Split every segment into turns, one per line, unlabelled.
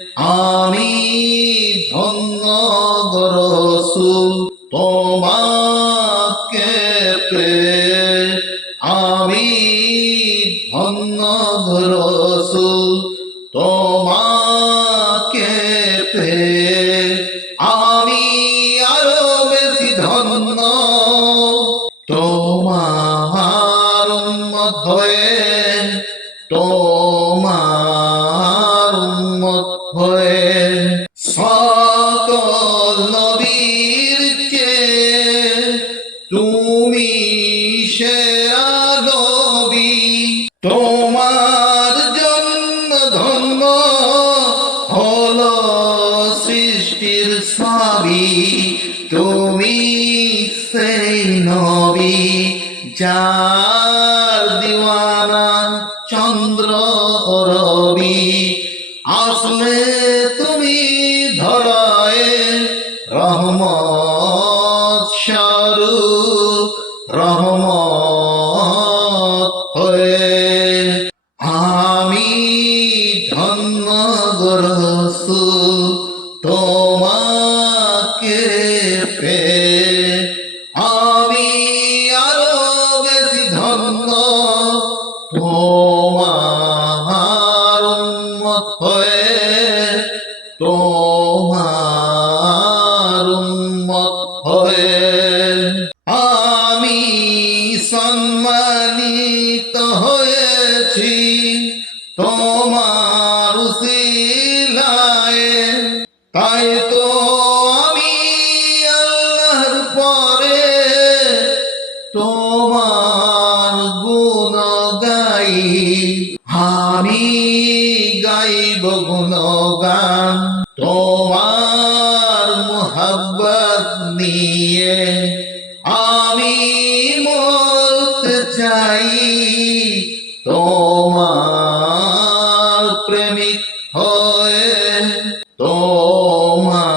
আমি ধন্য গরসুল তোমাকে পে আমি ধন্য গরসুল তোমাকে পে আমি আরও বেশি ধন্য, তোমার উম্মত হয়ে সকল নবীর চেয়ে তুমি সেরা নবী তোমার জন্য ধন্য হলো সৃষ্টির সবই তুমি সেই নবী যার দিওয়ানা চন্দ্র রহমত স্বরূপ রহমত হয়ে আমি ধন্য গরসু তোমাকে পে আমি আরও বেশি ধন্য তোমার আমি গাইব গুণগান, তোমার মোহাব্বত নিয়ে। আমি মরতে চাই, তোমার প্রেমিক হয়ে, তোমার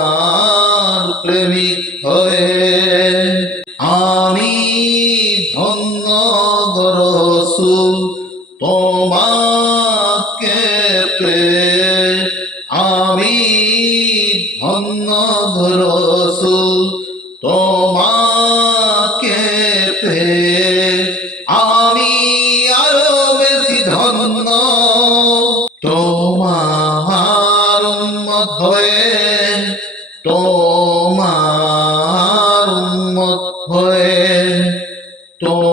প্রেমিক হয়ে। আমি ধন্য গরসুল ধন্য গরসুল তোমাকে পে আমি আরও বেশি ধন্য। তোমার উম্মত হয়ে, তোমার উম্মত হয়ে তোমার